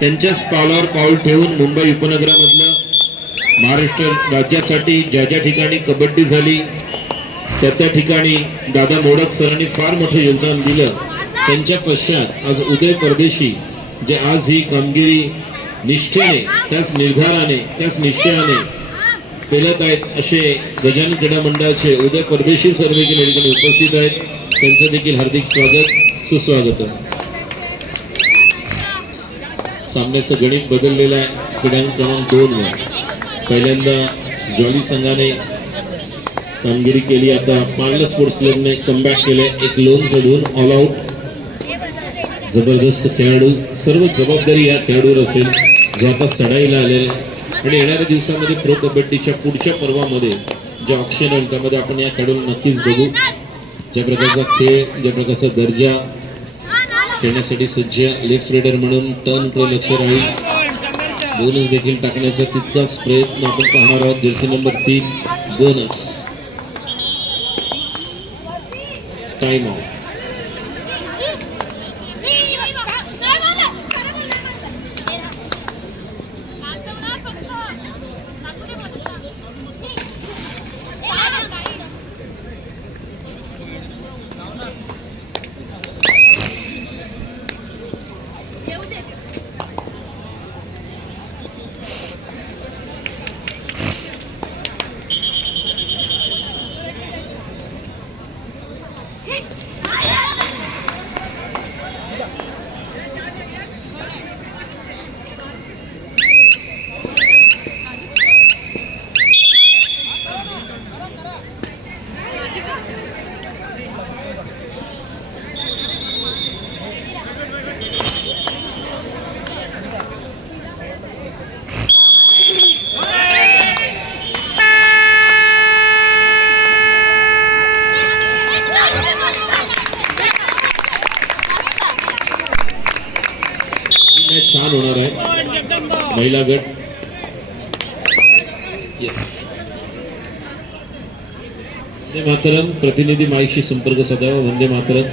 त्यांच्याच पावलावर पाऊल ठेवून मुंबई उपनगरामधलं महाराष्ट्र राज्यासाठी ज्या ज्या ठिकाणी कबड्डी झाली त्या ठिकाणी दादा मोडक सरांनी फार मोठं योगदान दिलं. त्यांच्या पश्चात आज उदय परदेशी जे आज ही कामगिरी निष्ठेने, त्याच निर्धाराने, त्याच निश्चयाने पेलत आहेत, असे गजानन क्रीडा मंडळाचे उदय परदेशी सर देखील या ठिकाणी उपस्थित आहेत. त्यांचं देखील हार्दिक स्वागत, सुस्वागत. सामन्याचं गणित बदललेलं आहे. क्रीडांगण क्रमांक 2 वर पहिल्यांदा जॉली संघाने कामगिरी केली. आता पार्ला स्पोर्ट्स क्लबने कमबॅक केले, एक लोन चढवून ऑल आउट. जबरदस्त खेळाडू, सर्व जबाबदारी या खेळाडूवर असेल जो आता चढाईला आलेला आहे. आणि येणाऱ्या दिवसामध्ये प्रो कबड्डीच्या पुढच्या पर्वामध्ये जे ऑक्शन होईल त्यामध्ये आपण या खेळाडूला नक्कीच बघू. ज्या प्रकारचा खेळ, ज्या प्रकारचा दर्जा खेळण्यासाठी सज्ज. लेफ्ट रेडर म्हणून टर्नकडे लक्ष राहील. बोनस देखील टाकण्याचा तितकाच प्रयत्न आपण पाहणार आहोत. Jersey number 3 bonus. Time out. छान होणार आहे. महिला गट वंदे मातरम. प्रतिनिधी माईशी संपर्क साधावा. वंदे मातरम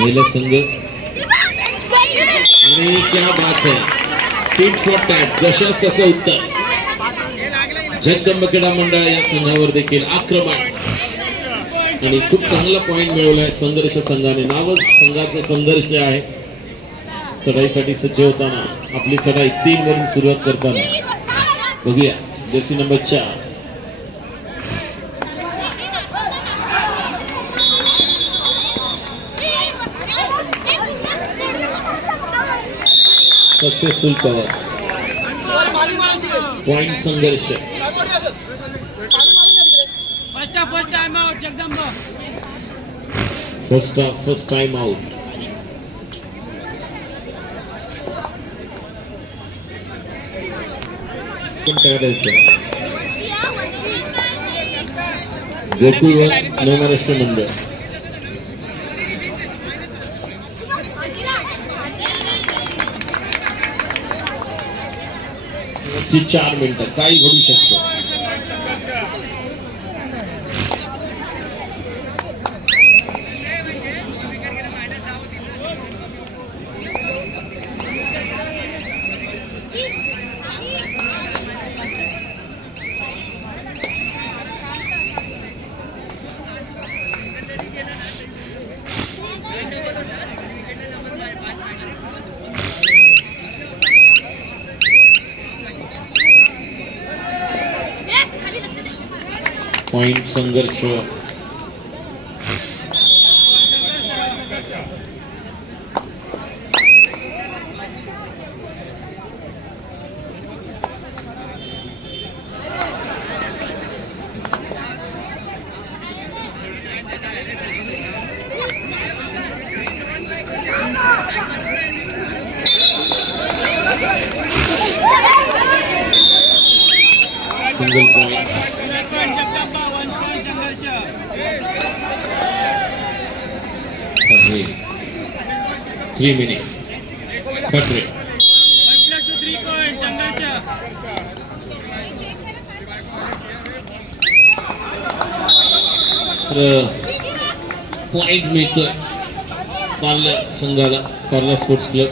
महिला संघ. आणि क्या बात आहे, टिट फॉर टॅट, जशाच तसं उत्तर. जगदंब क्रीडा मंडळ या संघावर देखील आक्रमण आणि खूप चांगला पॉइंट मिळवलाय संघर्ष संघाने. नावच संघाचा संघर्ष आहे. चढाईसाठी सज्ज होताना आपली चढाई 3 वरून सुरुवात करताना बघूया. Jersey number 4 successful cover. Point Sangharsh. First time out. Gokul Maharashtra Mandal. 4 मिनिटं काही घडू शकतो. Point Sangharsh. Single point. 3 minutes. Third rate. Point मिळतोय पार्ला संघाला, पार्ला स्पोर्ट्स क्लब.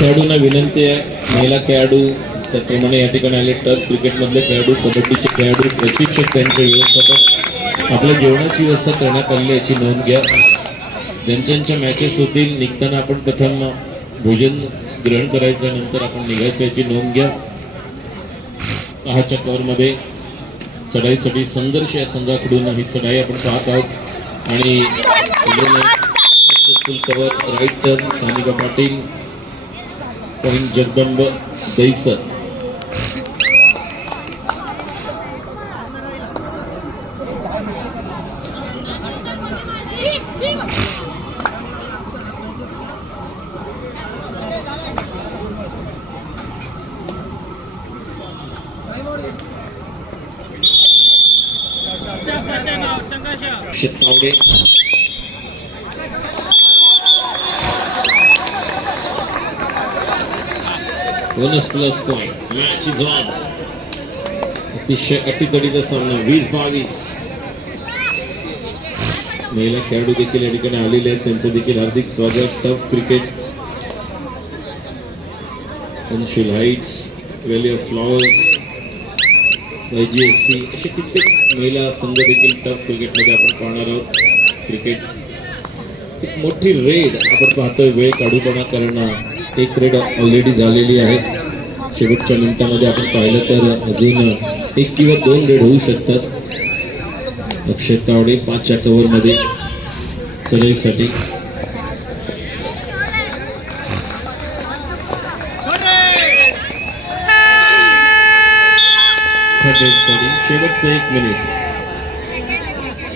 खेळाडूंना विनंती आहे, महिला खेळाडू त्याप्रमाणे या ठिकाणी आले. टर्फ क्रिकेटमधले खेळाडू, कबड्डीचे खेळाडू, प्रशिक्षक, त्यांचे व्यवस्थापक आपल्या जेवणाची व्यवस्था करण्यात आली याची नोंद घ्या. ज्यांच्या मॅचेस होतील निघताना आपण प्रथम भोजन ग्रहण करायचं, नंतर आपण निघायचं याची नोंद घ्या. 6 चक्रावरमध्ये चढाईसाठी संघर्ष या संघाकडून ही चढाई आपण पाहत आहोत आणि successful cover, right turn Sanika Patil, point Jagdamb Dahisar. Shetawade bonus plus point. Match is on. अतिशय अटीतडीचा सामना 20-22. महिला खेळाडू देखील या ठिकाणी आलेले आहेत, त्यांचं देखील हार्दिक स्वागत. Tough cricket, pencil Heights, valley of flowers, YGSC असे कित्येक महिला संघ देखील टफ क्रिकेटमध्ये आपण पाहणार आहोत. क्रिकेट एक मोठी रेड आपण पाहतोय. वेळ काढूपणा करणं, एक रेड ऑलरेडी झालेली आहे. शेवटच्या मिनिटांमध्ये आपण पाहिलं तर अजून 1 किंवा 2 रेड होऊ शकतात. अक्षय तावडे 5च्या कव्हरमध्ये चढाईसाठी. शेवटचं 1 मिनिट,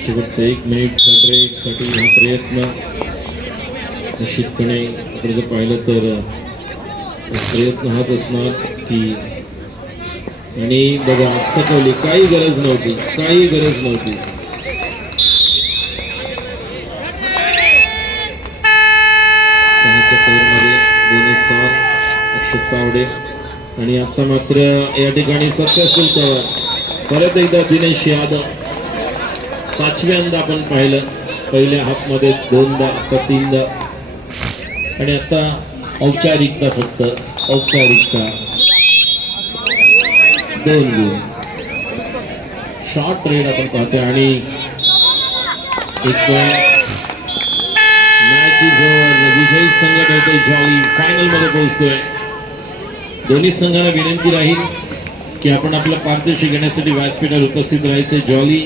शेवटचं 1 मिनिट थर्ड रेडसाठी हा प्रयत्न. निश्चितपणे आपण जर पाहिलं तर प्रयत्न हाच असणार की, आणि बघा चकवली, काही गरज नव्हती, काही गरज नव्हती. कव्हरमध्ये बोनस 7 अक्षय तावडे. आणि आता मात्र या ठिकाणी सक्सेसफुल कव्हर. परत एकदा दिनेश यादव 5व्यांदा आपण पाहिलं. पहिल्या हाफमध्ये 2दा, आता 3दा. आणि आता औपचारिकता, फक्त औपचारिकता 2 गुण. शॉर्ट रेड आपण पाहतोय आणि 1 पॉइंट. Match is over. विजयी संघ ठरतोय जॉली, फायनल मध्ये पोहोचतोय. दोन्ही संघांना विनंती राहील की आपण आपल्या पारितोषिक घेण्यासाठी व्यासपीठावर उपस्थित राहायचे. जॉली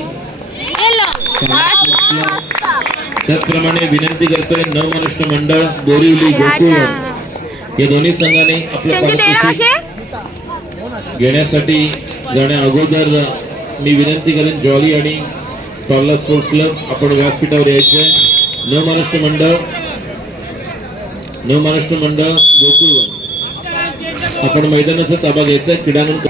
त्याचप्रमाणे विनंती करतोय नवमहाराष्ट्र मंडळ, बोरिवली, गोकुळ या दोन्ही संघाने आपलं पारितोषिक घेण्यासाठी जाण्या अगोदर मी विनंती करेन जॉली आणि पार्ला स्पोर्ट्स क्लब आपण व्यासपीठावर यायचंय. नवमहाराष्ट्र मंडळ, नवमहाराष्ट्र मंडळ, गोकुळ आपण मैदानाचा ताबा घ्यायचा आहे. क्रीडानंद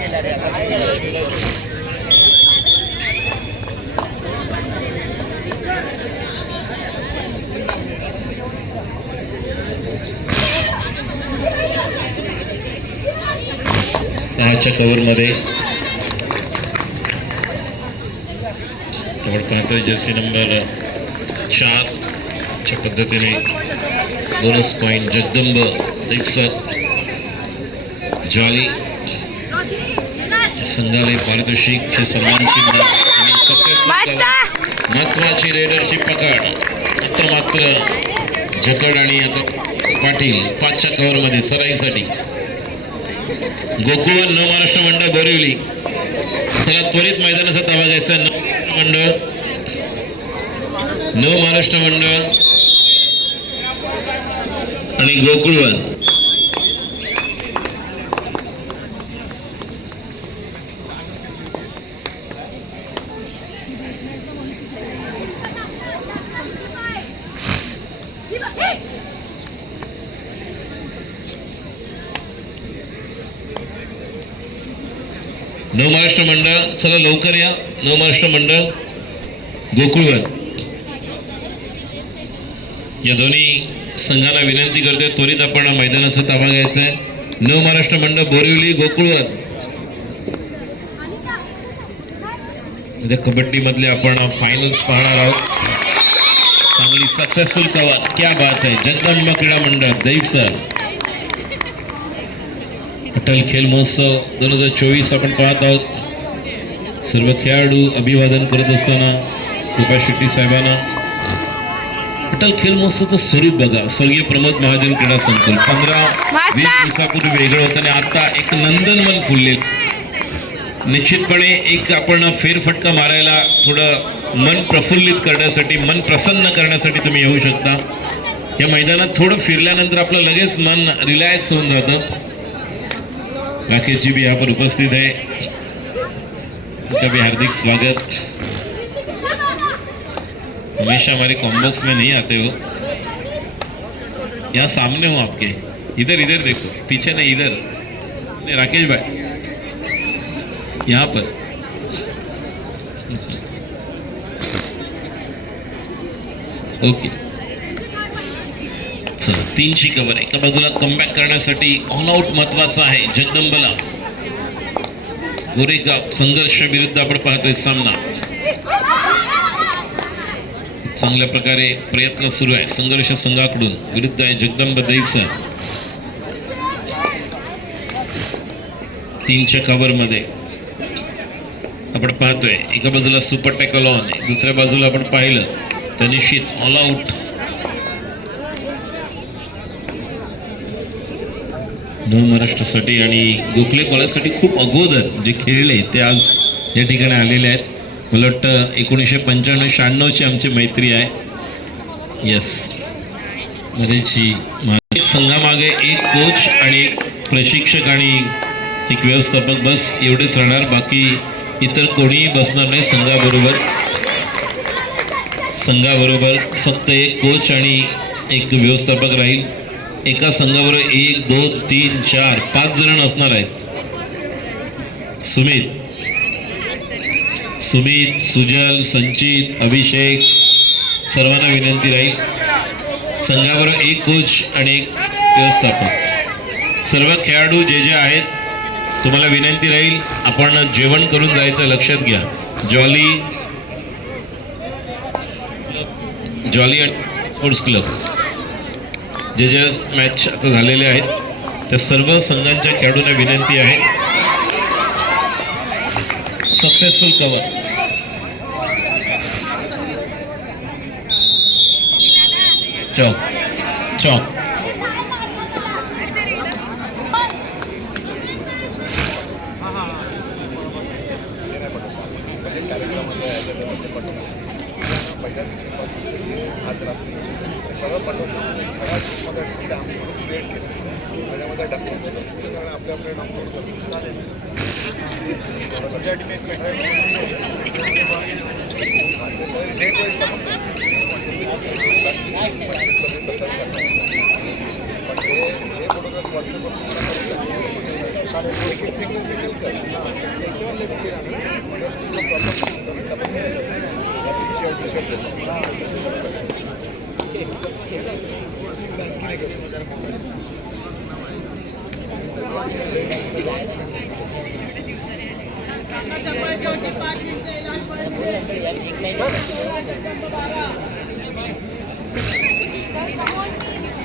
सहाच्या कव्हर मध्ये आपण पाहतोय जर्सी नंबर 4 च्या पद्धतीने bonus point Jagdamb Dahisar jolly संघाला पारितोषिक हे सन्मान चिन्ह आणि महत्वाची रेडरची पकड मात्र जकड आणि आता पाटील 5च्या कव्हर मध्ये सराईसाठी गोकुळवन न महाराष्ट्र मंडळ बोरिवली. चला त्वरित मैदानाचा ताबा घ्यायचा. न महाराष्ट्र मंडळ आणि गोकुळवन. नव महाराष्ट्र मंडळ चला लवकर या. नव महाराष्ट्र मंडळ गोकुळवन या दोन्ही संघाला विनंती करते त्वरित आपण मैदानाचा ताबा घ्यायचा आहे. नव महाराष्ट्र मंडळ बोरिवली गोकुळवन. कबड्डी मधले आपण फायनल्स पाहणार आहोत. चांगली सक्सेसफुल कव्हर. क्या बात आहे. जगदंब क्रीडा मंडळ दैसर अटल खेल महोत्सव 2024 आपण पाहत आहोत. सर्व खेळाडू अभिवादन करत असताना कृपा शेट्टी साहेबांना. अटल खेल महोत्सवचं स्वरूप बघा. स्वर्गीय प्रमोद महाजन क्रीडा संकुल 15-20 दिवसापूर्वी वेगळं होतं आणि आता एक नंदनवन फुलले. निश्चितपणे एक आपण फेरफटका मारायला थोडं मन प्रफुल्लित करण्यासाठी मन प्रसन्न करण्यासाठी तुम्ही येऊ शकता. या मैदानात थोडं फिरल्यानंतर आपलं लगेच मन रिलॅक्स होऊन जातं. राकेश जी भी यहाँ पर उपस्थित है, उनका भी हार्दिक स्वागत. हमेशा हमारे कॉम्बॉक्स में नहीं आते हो. यहाँ सामने हो आपके. इधर इधर देखो. पीछे नहीं इधर. नहीं राकेश भाई यहाँ पर. ओके. चला 3ची कव्हर. एका बाजूला कमबॅक करण्यासाठी ऑल आउट महत्वाचा आहे. जगदंबला गोरेगाव संघर्ष विरुद्ध आपण पाहतोय सामना. चांगल्या प्रकारे प्रयत्न सुरू आहे संघर्ष संघाकडून. विरुद्ध आहे जगदंब दैसर. 3च्या कव्हर मध्ये आपण पाहतोय एका बाजूला सुपर टॅकल ऑन आहे. दुसऱ्या बाजूला आपण पाहिलं तर निश्चित ऑल आउट नव महाराष्ट्रासाठी आणि गोखले कॉलेजसाठी खूप अगोदर जे खेळले ते आज या ठिकाणी आलेले आहेत. मला वाटतं 1995-96ची आमची मैत्री आहे. येस. बरेचशी संघामागे एक कोच आणि एक प्रशिक्षक आणि एक व्यवस्थापक बस एवढेच राहणार. बाकी इतर कोणीही बसणार नाही. संघाबरोबर फक्त एक कोच आणि एक व्यवस्थापक राहील. एका संघाबरोबर 1, 2, 3, 4, 5 जण असणार आहेत. सुमित, सुजल, संचित, अभिषेक सर्वांना विनंती राहील. संघाबरोबर एक कोच आणि एक व्यवस्थापक. सर्व खेळाडू जे जे आहेत तुम्हाला विनंती राहील आपण जेवण करून जायचं लक्षात घ्या. जॉली स्पोर्ट्स क्लब जे जे मॅच आता झालेले आहेत त्या सर्व संघांच्या खेळाडूंना विनंती आहे. Successful cover. चौक पहिल्या दिवशीपासूनचं जे आज रात्री सगळं पाठवतो सगळ्या ग्रुपमध्ये आम्ही ग्रुप क्रिएट केलं. त्याच्यामध्ये टाकून ते सगळं आपल्या डाउनलोड करतो. डेट वाईज पण 26-27 पण हे फोटोग्राफ्स व्हॉट्सअपवर एक सिंगल सिंगल कर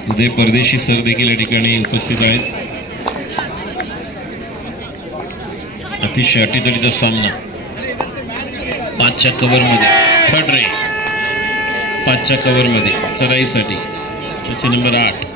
उदय परदेशी सर देखील या ठिकाणी उपस्थित आहेत. अतिशय अटीतटीचा सामना 5च्या कव्हरमध्ये, थर्ड रे 5च्या कव्हरमध्ये सराईसाठी जर्सी नंबर 8.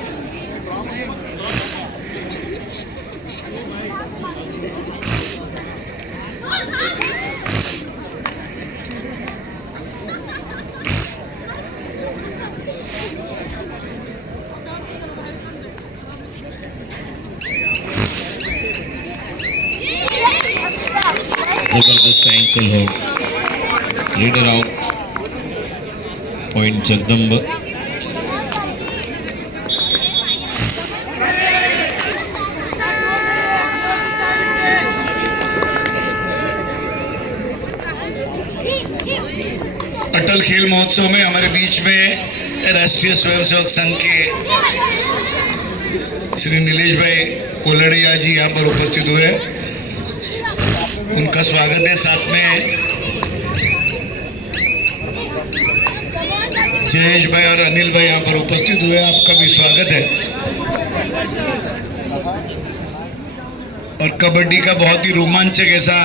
जबरदस्त अँकल हो, leader out, point Jagdamb. Atal खेल महोत्सव में हमारे बीच में राष्ट्रीय स्वयंसेवक संघ के श्री नीलेश भाई कोलड़िया जी यहाँ पर उपस्थित हुए. उनका स्वागत है. साथ में जयेश भाई और अनिल भाई यहाँ पर उपस्थित हुए. आपका भी स्वागत है. और कबड्डी का बहुत ही रोमांचक ऐसा